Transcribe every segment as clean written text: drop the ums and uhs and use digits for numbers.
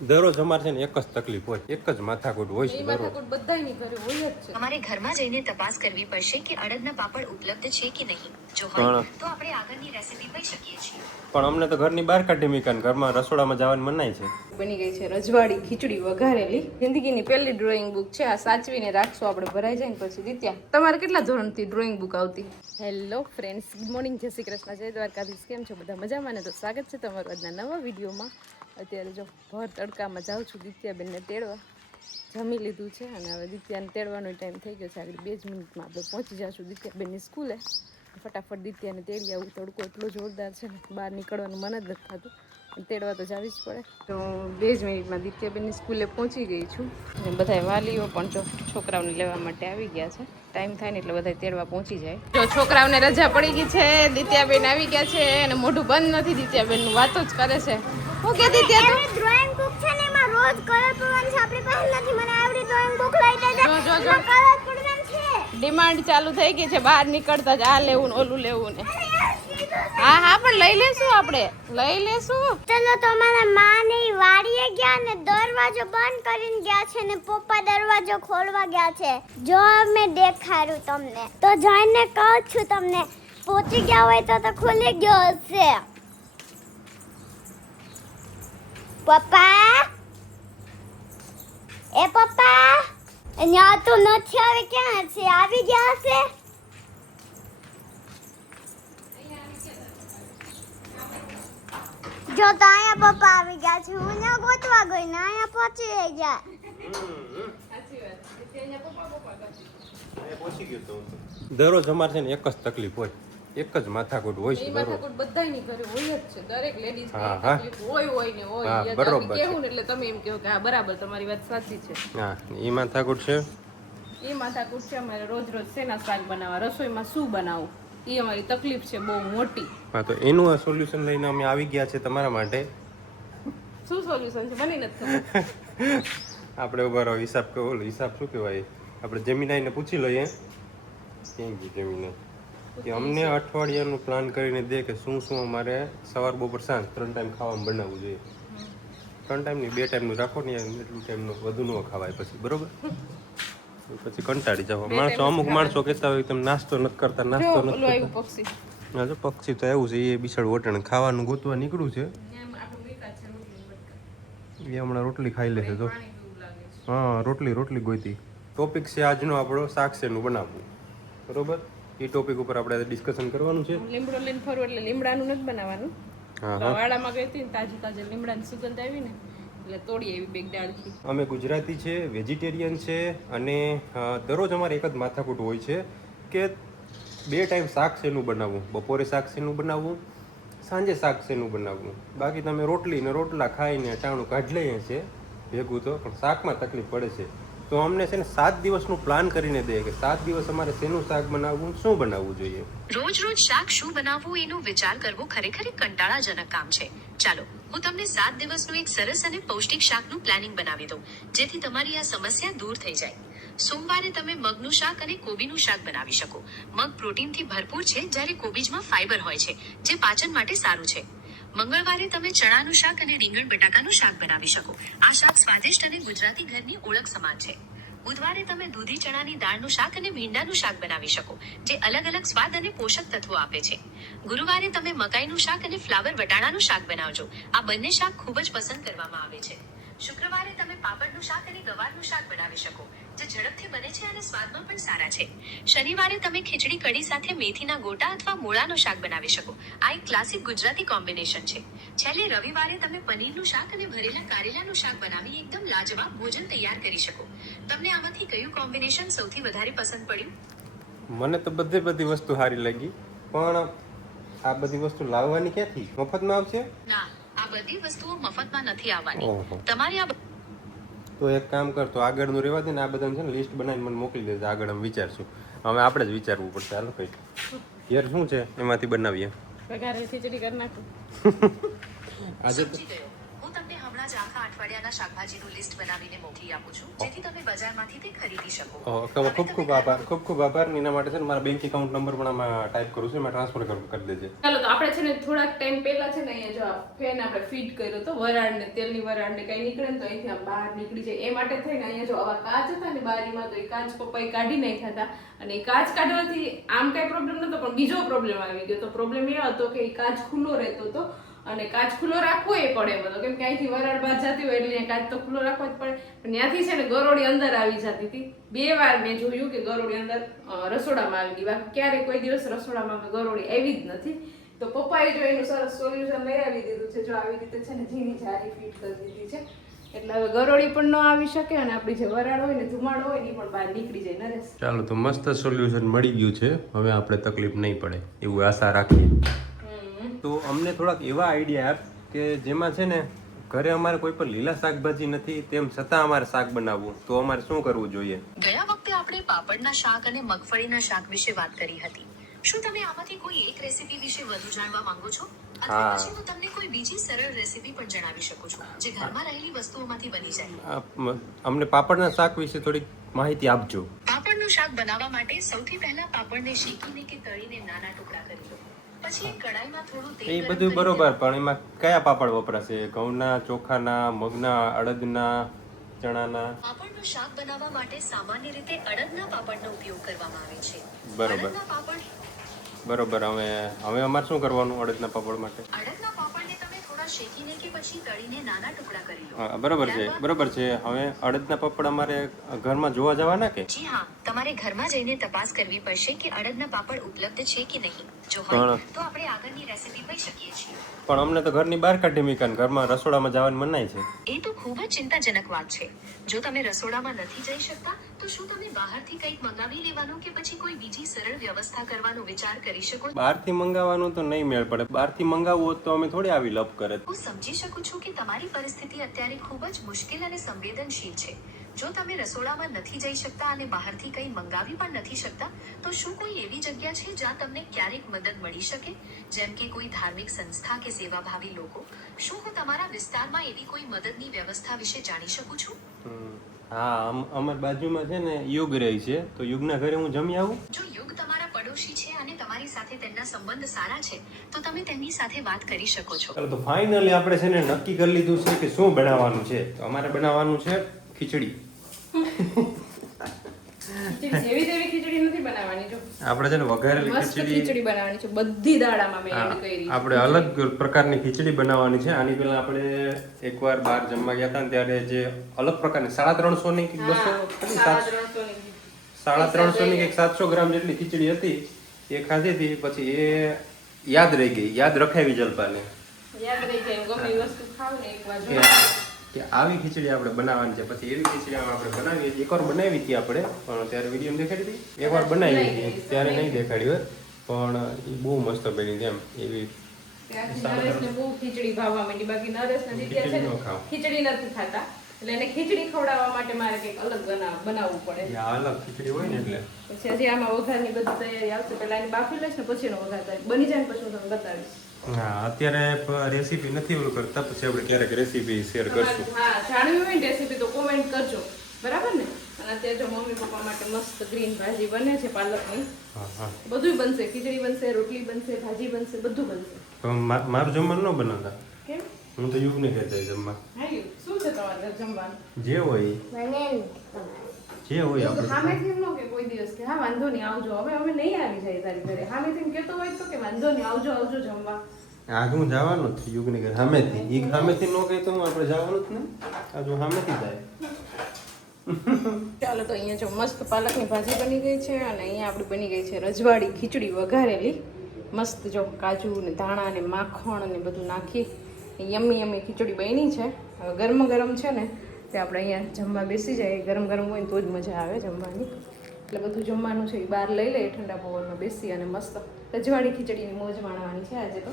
દરરોજ અમારે છે ને એક જ તકલીફ હોય, એક જ માથાકૂટ હોય છે. માથાકૂટ બધાયની ઘરે હોય જ છે. અમારે ઘરમાં જઈને તપાસ કરવી પડશે કે અડદના પાપડ ઉપલબ્ધ છે કે નહીં. જો હોય તો આપણે આગળની રેસીપી લઈ શકીએ છીએ. પણ અમને તો ઘરની બહાર કાઢી મૂક્યા, ઘરમાં રસોડામાં જવાની મનાઈ છે. બની ગઈ છે રજવાડી ખીચડી વઘારેલી. જિંદગીની પહેલી ડ્રોઈંગ બુક છે આ, સાચવીને રાખશું આપણે, ભરાઈ જાય ને પછી. દિત્યા, તમારે કેટલા ધોરણથી ડ્રોઈંગ બુક આવતી? હેલો ફ્રેન્ડ્સ, ગુડ મોર્નિંગ, જય શ્રી કૃષ્ણ, જય દ્વારકાધીશ. કેમ છો બધા? મજામાં ને? તો સ્વાગત છે તમારું આજના નવા વિડીયોમાં. અત્યારે જો ભર તડકામાં જાઉં છું દિત્યાબેનને તેડવા. જમી લીધું છે અને હવે દિત્યાને તેડવાનો ટાઈમ થઈ ગયો છે. આગળ 2 જ મિનિટમાં આપણે પહોંચી જઈશું દિત્યાબેનની સ્કૂલે. ફટાફટ દિત્યાને તેડી આવું. તડકો એટલો જોરદાર છે ને, બહાર નીકળવાનું મન જ નથી થતું, પણ તેડવા તો જવી જ પડે. તો 2 જ મિનિટમાં દિત્યાબેનની સ્કૂલે પહોંચી ગઈ છું. અને બધા વાલીઓ પણ જો છોકરાઓને લેવા માટે આવી ગયા છે. ટાઈમ થાય ને એટલે બધા તેડવા પહોંચી જાય. જો છોકરાઓને રજા પડી ગઈ છે, દિત્યાબેન આવી ગયા છે અને મોઢું બંધ નથી દિત્યાબેનનું, વાતો જ કરે છે. હું કહેતી ત્યાં તો ડ્રોઈંગ બુક છે ને, એમાં રોજ કલર કરવાનું છે. આપણી પાસે નથી. મને આવડી ડ્રોઈંગ બુક લઈ દેજે. જો કલર કરવાનું છે. ડિમાન્ડ ચાલુ થઈ ગઈ છે, બહાર નીકળતા જ આ લેવું ને ઓલું લેવું ને. હા હા, પણ લઈ લેશું, આપણે લઈ લેશું. ચલો, તો મારા માં ને વાડીએ ગયા ને દરવાજો બંધ કરીને ગયા છે ને પપ્પા દરવાજો ખોલવા ગયા છે. જો મેં દેખાડું તમને, તો જઈને કહું છું તમને. પહોંચી ગયા હોય તો ખુલી ગયો હશે. પપ્પા, એ પપ્પા, અહીંયા તો નથી. હવે ક્યાં છે? આવી ગયા હશે. જો તો અહીંયા પપ્પા આવી ગયા છે. હું ત્યાં ગોતવા ગઈ ને અહીંયા પહોંચી ગયા. દરરોજ અમારે છે ને એક જ તકલીફ હોય, એક જ માથાકૂટ હોય છે. માથાકૂટ બધાયની ઘરે હોય જ છે. દરેક લેડીઝ હોય ને હોય. હા, બરોબર કેવું ને એટલે તમે એમ કહો કે હા બરાબર, તમારી વાત સાચી છે. હા, એ માથાકૂટ છે. એ માથાકૂટ છે અમારે. રોજ રોજ શેના શાક બનાવવા, રસોઈમાં શું બનાવવું, એ અમારી તકલીફ છે બહુ મોટી. હા, તો એનું સોલ્યુશન લઈને અમે આવી ગયા છે તમારા માટે. શું સોલ્યુશન છે મને નથી ખબર. આપણે ઉભા હિસાબ કહો, હિસાબ શું કહેવાય, આપણે જમીનાઈને પૂછી લઈએ. કેમ ગયું જમીને કે અમને અઠવાડિયાનું પ્લાન કરીને દે કે શું શું અમારે સવાર બપોર સાંજ 3 ટાઈમ ખાવાનું બનાવવું જોઈએ. 3 ટાઈમની 2 ટાઈમનું રાખો ને, એટલું ટાઈમનું વધુ ન ખવાય પછી, બરોબર? પછી કંટાળી જાવ માણસો. અમુક માણસો કહેતા હોય તમે નાસ્તો નથી કરતા, નાસ્તો નથી કરતા. હા, જો પક્ષી તો એવું છે, એ બિસાડ વટણ ખાવાનું ગોતવા નીકળ્યું છે. એ હમણાં રોટલી ખાઈ લેશે તો. હા, રોટલી ગોઈતી. ટોપિક છે આજનો આપણો શાક શેનું બનાવવું, બરોબર? એ ટોપિક ઉપર આપણે ડિસ્કશન કરવાનું છે. લીમડો લઈને ફરવું એટલે લીમડાનું નથી બનાવવાનું. વાડામાં ગઈ હતી ને, તાજી લીમડાની સુગંધ આવી ને એટલે તોડી આવી બેગ ડાળથી. અમે ગુજરાતી છે, વેજીટેરિયન છે, અને દરરોજ અમારે એક જ માથાકૂટ હોય છે કે 2 ટાઈમ શાક શેનું બનાવવું. બપોરે શાક શેનું બનાવવું, સાંજે શાક શેનું બનાવવું. બાકી તમે રોટલી ને રોટલા ખાઈને ટાણું કાઢી લઈએ છે ભેગું, તો પણ શાકમાં તકલીફ પડે છે. તો અમને છે ને 7 દિવસનું પ્લાન કરીને દે કે 7 દિવસ અમારે શેનું શાક બનાવવું, શું બનાવવું જોઈએ. રોજ શાક શું બનાવવું એનો વિચાર કરવો ખરેખર એક કંટાળાજનક કામ છે. ચાલો, હું તમને 7 દિવસનું એક સરસ અને પૌષ્ટિક શાકનું પ્લાનિંગ બનાવી દઉં, જેથી તમારી આ સમસ્યા દૂર થઈ જાય. સોમવારે તમે મગનું શાક અને કોબીનું શાક બનાવી શકો. મગ પ્રોટીનથી ભરપૂર છે, જ્યારે કોબીજમાં ફાઈબર હોય છે, જે પાચન માટે સારું છે. મંગળવારે તમે ચણાનું શાક અને રીંગણ બટાકાનું શાક બનાવી શકો. આ શાક સ્વાદિષ્ટ અને ગુજરાતી ઘરની ઓળખ સમાન છે. બુધવારે તમે દૂધી ચણાની દાળનું શાક અને ભીંડાનું શાક બનાવી શકો, જે અલગ અલગ સ્વાદ અને પોષક તત્વો આપે છે. ગુરુવારે તમે મકાઈનું શાક અને ફ્લાવર વટાણાનું શાક બનાવજો. આ બંને શાક ખૂબ જ પસંદ કરવામાં આવે છે. શુક્રવારે તમે પાપડનું શાક અને ગવારનું શાક બનાવી શકો, જે ઝડપથી બને છે અને સ્વાદમાં પણ સારા છે. શનિવારે તમે ખીચડી કઢી સાથે મેથીના ગોટા અથવા મૂળાનું શાક બનાવી શકો. આ એક ક્લાસિક ગુજરાતી કોમ્બિનેશન છે. છેલ્લે રવિવારે તમે પનીરનું શાક અને ભરેલા કારેલાનું શાક બનાવી એકદમ લાજવાબ ભોજન તૈયાર કરી શકો. તમને આમાંથી કયું કોમ્બિનેશન સૌથી વધારે પસંદ પડ્યું? મને તો બધી વસ્તુ સારી લાગી, પણ આ બધી વસ્તુ લાવવાની ક્યાંથી? મફતમાં આવશે? ના, આ બધી વસ્તુઓ મફતમાં નથી આવવાની. તમારી આ તો એક કામ કર, તો આગળનું રહેવા દે ને, આ બધાનું છે ને લિસ્ટ બનાવીને મને મોકલી દેજે. આગળ અમે વિચારશું. હવે આપણે જ વિચારવું પડશે. હાલો કઈ ઘેર શું છે એમાંથી બનાવીએ. વઘારેલી ખીચડી કરી નાખું. આજે સમજી ગયો. હું તમને હમણાં જ આખા અઠવાડિયાના શાકભાજીનું લિસ્ટ બનાવીને મોકલી આપું છું જેથી તમે બજારમાંથી તે ખરીદી શકો. ખૂબ ખૂબ આભાર, ખૂબ ખૂબ આભાર. એના માટે છે ને મારા બેંક એકાઉન્ટ નંબર પણ આમાં ટાઈપ કરું છું, એમાં ટ્રાન્સફર કરી દેજે. ચાલો તો આપણે છે ને થોડાક ટાઈમ પહેલા છે ને અહીંયા જો આ ફેન આપણે ફિટ કર્યો તો વરાળ ને તેલની વરાળ ને કઈ નીકળે ને તો અહીંથી આમ બહાર નીકળી જાય એ માટે થઈને અહીંયા જો આવા કાચ હતા ને બારીમાં તો એ કાચ પપ્પાએ કાઢી નાખ્યા હતા અને એ કાચ કાઢવાથી આમ કઈ પ્રોબ્લેમ નતો પણ બીજો પ્રોબ્લેમ આવી ગયો. તો પ્રોબ્લેમ એ હતો કે એ કાચ ખુલ્લો રહેતો હતો અને કાચ ખુલ્લો રાખવો એ પડે એમ હતો કેમ કે અહીંથી વરાળ બહાર જતી હોય એટલે કાચ તો ખુલ્લો રાખવો જ પડે. પણ ત્યાંથી છે ને ગરોળી અંદર આવી જતી હતી. 2 વાર મેં જોયું કે ગરોળી અંદર રસોડામાં આવી ગઈ, બાકી ક્યારે કોઈ દિવસ રસોડામાં ગરોળી આવી જ નથી. તો પપ્પાએ જો એનું સરસ સોલ્યુશન લઈ આવી દીધું છે. જો આવી રીતે છે ને ઝીણી જારી ફિટ કરી દીધી છે એટલે હવે ગરોળી પણ ન આવી શકે અને આપણી જે વરાળ હોય ને ધુમાડો હોય એ પણ બહાર નીકળી જાય. નરેશ ચાલો તો મસ્ત સોલ્યુશન મળી ગયું છે, હવે આપણે તકલીફ નહીં પડે એવું આશા રાખીએ. તો અમને થોડાક એવા આઈડિયા આપ કે જેમાં છે ને ઘરે અમારે કોઈ પણ લીલા શાકભાજી નથી તેમ છતાં અમારે શાક બનાવવું, તો અમારે શું કરવું જોઈએ? ગયા વખતે આપણે પાપડના શાક અને મગફળીના શાક વિશે વાત કરી હતી. શું તમે આમાંથી કોઈ એક રેસીપી વિશે વધુ જાણવા માંગો છો? અથવા પછી હું તમને કોઈ બીજી સરળ રેસીપી પણ જણાવી શકું છું જે ઘરમાં રહેલી વસ્તુઓમાંથી બની જાય. અમને પાપડના શાક વિશે થોડીક માહિતી આપજો. પાપડનું શાક બનાવવા માટે સૌથી પહેલા પાપડને શેકીને કે તળીને નાના ટુકડા કરી લો. પછી એક કડાઈમાં થોડું તેલ એ ગરમ બધું કરી બરોબર, પણ એમાં કયા પાપડ વપરાશે? ઘઉંના, ચોખાના, મગના, અડદના, ચણાના? પાપડનું શાક બનાવવા માટે સામાન્ય રીતે અડદના પાપડનો ઉપયોગ કરવામાં આવે છે. બરોબર. અડદના પાપડ બરોબર. હવે અમારે શું કરવાનું અડદના પાપડ માટે? અડદના પાપડને તમે થોડા શેકીને કે પછી તળીને નાના ટુકડા કરી લો. હા, બરોબર છે. હવે અડદના પાપડ અમારે ઘરમાં જોવા જવાના કે? જી હા, તમારે ઘરમાં જઈને તપાસ કરવી પડશે કે અડદના પાપડ ઉપલબ્ધ છે કે નહીં. જો હોય તો આપણે આગળની રેસીપી લઈ શકીએ છીએ. પણ અમને તો ઘરની બહાર કાઢી મૂક્યા, ઘરમાં રસોડામાં જવાની મનાઈ છે. એ તો ખૂબ જ ચિંતાજનક વાત છે. જો તમે રસોડામાં નથી જઈ શકતા તો શું તમે બહારથી કંઈક મંગાવી લેવાનું કે પછી કોઈ બીજી સરળ વ્યવસ્થા કરવાનો વિચાર કરી શકો? બહારથી મંગાવવાનું તો નહીં મેળ પડે. બહારથી મંગાવવું હોત તો અમે થોડી આવી લપ કરે. હું સમજી શકું છું કે તમારી પરિસ્થિતિ અત્યારે ખૂબ જ મુશ્કેલ અને સંવેદનશીલ છે. જો તમે રસોડામાં નથી જઈ શકતા અને બહારથી કંઈ મંગાવી પણ નથી શકતા તો શું કોઈ એવી જગ્યા છે જ્યાં તમને ક્યારેક મદદ મળી શકે, જેમ કે કોઈ ધાર્મિક સંસ્થા કે સેવાભાવી લોકો? શું હું તમારા વિસ્તારમાં એવી કોઈ મદદની વ્યવસ્થા વિશે જાણી શકું છું? હા, અમારી બાજુમાં છે ને યુગ રહે છે, તો યુગના ઘરે હું જમી આવું. જો યુગ તમારા પડોશી છે અને તમારી સાથે તેમના સંબંધ સારા છે તો તમે તેમની સાથે વાત કરી શકો છો. ચાલો તો ફાઇનલી આપણે છે ને નક્કી કરી લીધું છે કે શું બનાવવાનું છે. તો અમારે બનાવવાનું છે ખીચડી. જેવી તેવી ખીચડી નથી બનાવવાની. જો આપણે છે ને વઘારેલી મસ્ત ખીચડી બનાવવાની છે, બધી દાળામાં મેં એડ કરી. આપણે અલગ પ્રકારની ખીચડી બનાવવાની છે. આની પહેલા આપણે એકવાર બહાર જમવા ગયા હતા ને ત્યારે જે અલગ પ્રકારની 350 ની કે 350 ની કે 700 ગ્રામ જેટલી ખીચડી હતી એ ખાધી હતી. પછી એ યાદ રહી ગઈ, યાદ રખાવી જલપાને. યાદ રહી જાય ગમે વસ્તુ ખાવ ને એકવાર જો કે આવી ખીચડી આપણે બનાવવાની છે. પછી એવી ખીચડી આપણે બનાવી હતી, એકવાર બનાવી હતી આપણે, પણ ત્યારે વિડીયો દેખાડી હતી. એકવાર બનાવી હતી ત્યારે નહીં દેખાડી હોય, પણ એ બહુ મસ્ત બની હતી. એમ એવી નરેશને બહુ ખીચડી ભાવવા માંડી. બાકી નરેશને દિત્યા છે ને ખીચડી નથી ખાતા એટલે એને ખીચડી ખવડાવવા માટે મારે કંઈક અલગ બનાવવું પડે. અલગ ખીચડી હોય ને એટલે પછી હજી આમાં વઘારની બધી તૈયારી આવશે. પહેલા એને બાફી લઈશ ને પછી એનો વઘાર થાય. બની જાય ને પછી હું તમને બતાવીશ. હા, અત્યારે રેસીપી નથી ઓલું કરતા, પછી આપણે ક્યારેક રેસીપી શેર કરશું. હા, જાણવી હોય ને રેસીપી તો કોમેન્ટ કરજો, બરાબર ને? અને અત્યારે જો મમ્મી પપ્પા માટે મસ્ત ગ્રીન ભાજી બને છે પાલકની. બધું બનશે, ખીચડી બનશે, રોટલી બનશે, ભાજી બનશે, બધું બનશે. તો મારું જમવાનું ન બનાવતા? કેમ? હું તો યુગ ને કહેતા જમવા. હા, શું છે તમારે ઘર જમવાનું? જે હોય જે હોય આપણે સામેથી ન કે કોઈ દિવસ કે હા વાંધો નહીં આવજો, હવે અમે નહીં આવી જાય તારી ઘરે. સામેથી કહેતો હોય તો કે વાંધો નહીં આવજો જમવા. આજ હું જવાનું જ યુગ ની ઘરે સામેથી. ઈ સામેથી ન કહે તો હું આપણે જવાનું જ ને. આજ હું સામેથી જાય. ચાલો તો અહીંયા જો મસ્ત પાલકની ભાજી બની ગઈ છે અને અહીંયા આપણી બની ગઈ છે રજવાડી ખીચડી વઘારેલી. મસ્ત જો કાજુ ને ધાણા ને માખણ ને બધું નાખી યમ્મી ખીચડી બની છે. હવે ગરમ ગરમ છે ને તે આપણે અહીંયા જમવા બેસી જાય. ગરમ ગરમ હોય ને તો જ મજા આવે જમવાની. એટલે બધું જમવાનું છે એ બહાર લઈ લઈએ ઠંડા પવનમાં બેસી અને મસ્ત રજવાડી ખીચડીની મોજ માણવાની છે આજે તો.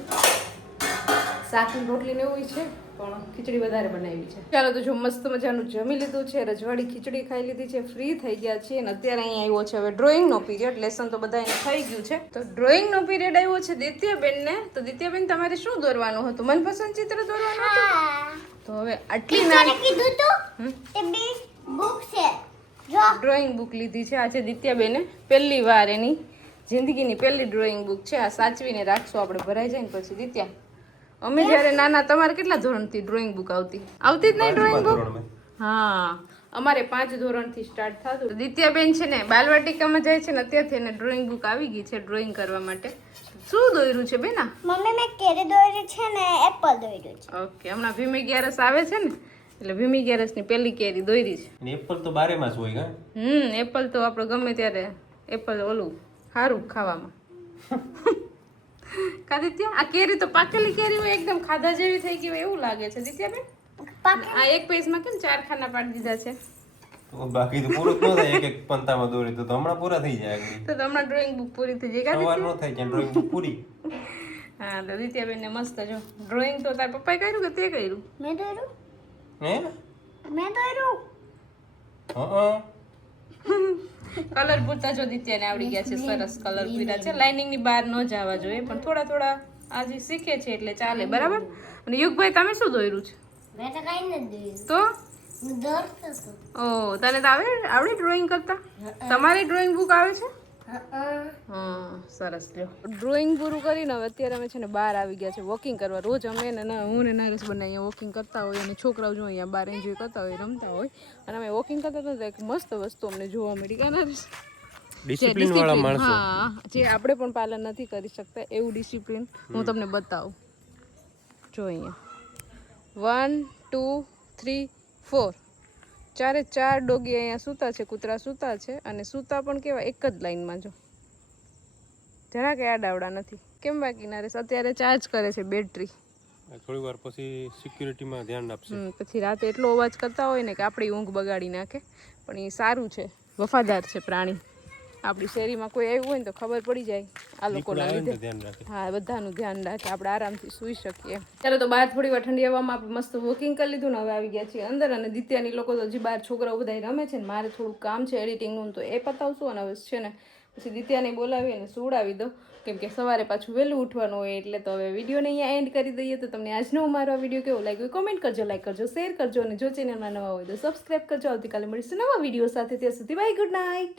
શાક ને રોટલી ને એવું છે પણ ખીચડી વધારે બનાવી છે. ચાલો તો જો મસ્ત મજાનું જમી લીધું છે, રજવાડી ખીચડી ખાઈ લીધી છે, ફ્રી થઈ ગયા છીએ અને અત્યારે અહીંયા આવ્યો છે હવે ડ્રોઈંગનો પીરિયડ. લેસન તો બધા એને થઈ ગયું છે તો ડ્રોઈંગનો પીરિયડ આવ્યો છે દિત્યાબેનને. તો દિત્યાબેન તમારે શું દોરવાનું હતું? મનપસંદ ચિત્ર દોરવાનું હતું? તો હવે આટલી ટીચરે નાની કીધું તું તે બી બુક છે જો ડ્રોઈંગ બુક લીધી છે આજે દિત્યાબેને પહેલી વાર એની જિંદગીની પહેલી ડ્રોઈંગ બુક છે. આ સાચવીને રાખશું આપણે ભરાઈ જાય ને પછી. દિત્યા અમે જ્યારે નાના તમારે કેટલા ધોરણથી ડ્રોઈંગ બુક આવતી જ નહીં ડ્રોઈંગ બુક? હા અમારે 5 ધોરણથી સ્ટાર્ટ થતું. દિત્યાબેન છે ને બાલવાટિકામાં જાય છે ને અત્યારથી એને ડ્રોઈંગ બુક આવી ગઈ છે ડ્રોઈંગ કરવા માટે. શું દોર્યું છે બેના? મમ્મી મેં કેરી દોરી છે ને એપલ દોર્યું છે. ઓકે હમણાં ભીમી ગ્યારસ આવે છે ને એટલે ભીમી ગ્યારસની પહેલી કેરી દોરી છે. એપલ તો 12 માસ હોય એપલ તો આપણે ગમે ત્યારે એપલ ઓલું સારું ખાવામાં. કા દિત્યા આ કેરી તો પાકેલી કેરી હોય એકદમ ખાધા જેવી થઈ ગઈ હોય એવું લાગે છે દિત્યાબેન. આ એક પેજમાં કેમ 4 ખાના પાડી દીધા છે? તો બાકી તો પૂરું જ ન થાય. એક પંતામાં દોરી તો હમણાં પૂરા થઈ જાય. તો હમણાં ડ્રોઈંગ બુક પૂરી થઈ જાય. સવાર નો થાય ત્યાં ડ્રોઈંગ પૂરી. હા તો દિત્યાબેન ને મસ્ત જો ડ્રોઈંગ તો તાર પપ્પાએ કર્યું કે તે કર્યું? મેં દોર્યું હે મેં દોર્યું હા કલર પૂરતા જો દિત્યાને આવડી ગયા છે સરસ કલર પૂરા છે. લાઇનિંગ ની બહાર ન જવા જોઈએ પણ થોડા થોડા આજે શીખે છે એટલે ચાલે બરાબર. અને યુગભાઈ તમે શું દોર્યું છે? મેં તો કઈ નથી દોર્યું તો હું દોરતો હતો ઓ તને તો આવડે ડ્રોઈંગ કરતા? તમારી ડ્રોઈંગ બુક આવે છે? હા સરસ લ્યો. ડ્રોઈંગ પૂરું કરીને હવે અત્યારે અમે છે ને બહાર આવી ગયા છે વોકિંગ કરવા. રોજ અમે ને હું ને નરેશ બંને અહીંયા વોકિંગ કરતા હોય અને છોકરાઓ જો અહીંયા બહાર એન્જોય કરતા હોય રમતા હોય અને અમે વોકિંગ કરતા હતા તો એક મસ્ત વસ્તુ અમને જોવા મળી કે નરેશ ડિસિપ્લિન વાળા માણસો. હા જે આપણે પણ પાલન નથી કરી શકતા એવું ડિસિપ્લિન હું તમને બતાવું. જો અહીંયા 1 2 3 4 ચારે 4 ડોગી અહીંયા સૂતા છે કૂતરા સૂતા છે અને સૂતા પણ કેવા એક જ લાઈનમાં જો જરાક આડાવડા નથી. કેમ બાકી નરેશ અત્યારે ચાર્જ કરે છે બેટરી. થોડી વાર પછી સિક્યુરિટીમાં ધ્યાન આપશે. પછી રાતે એટલો અવાજ કરતા હોય ને કે આપણી ઊંઘ બગાડી નાખે પણ એ સારું છે વફાદાર છે પ્રાણી. આપણી શેરીમાં કોઈ આવ્યું હોય ને તો ખબર પડી જાય આ લોકોના લીધે. હા બધાનું ધ્યાન રાખે આપણે આરામથી સૂઈ શકીએ. ચાલો તો બહાર થોડી વાર ઠંડી હવામાં આપણે મસ્ત વોકિંગ કરી લીધું ને હવે આવી ગયા છીએ અંદર. અને દિત્યાની લોકો તો હજી બહાર છોકરાઓ બધા રમે છે ને મારે થોડું કામ છે એડિટિંગનું તો એ પતાવશું અને હવે છે ને પછી દિત્યાને બોલાવી અને સુવડાવી દો કેમ કે સવારે પાછું વહેલું ઉઠવાનું હોય એટલે. તો હવે વિડીયોને અહીંયા એન્ડ કરી દઈએ. તો તમને આજનો અમારો આ વિડીયો કેવો લાગ્યો કોમેન્ટ કરજો, લાઈક કરજો, શેર કરજો અને જો ચેનલમાં નવા હોય તો સબસ્ક્રાઈબ કરજો. આવતીકાલે મળીશું નવા વિડીયો સાથે. ત્યાં સુધી બાય, ગુડ નાઇટ.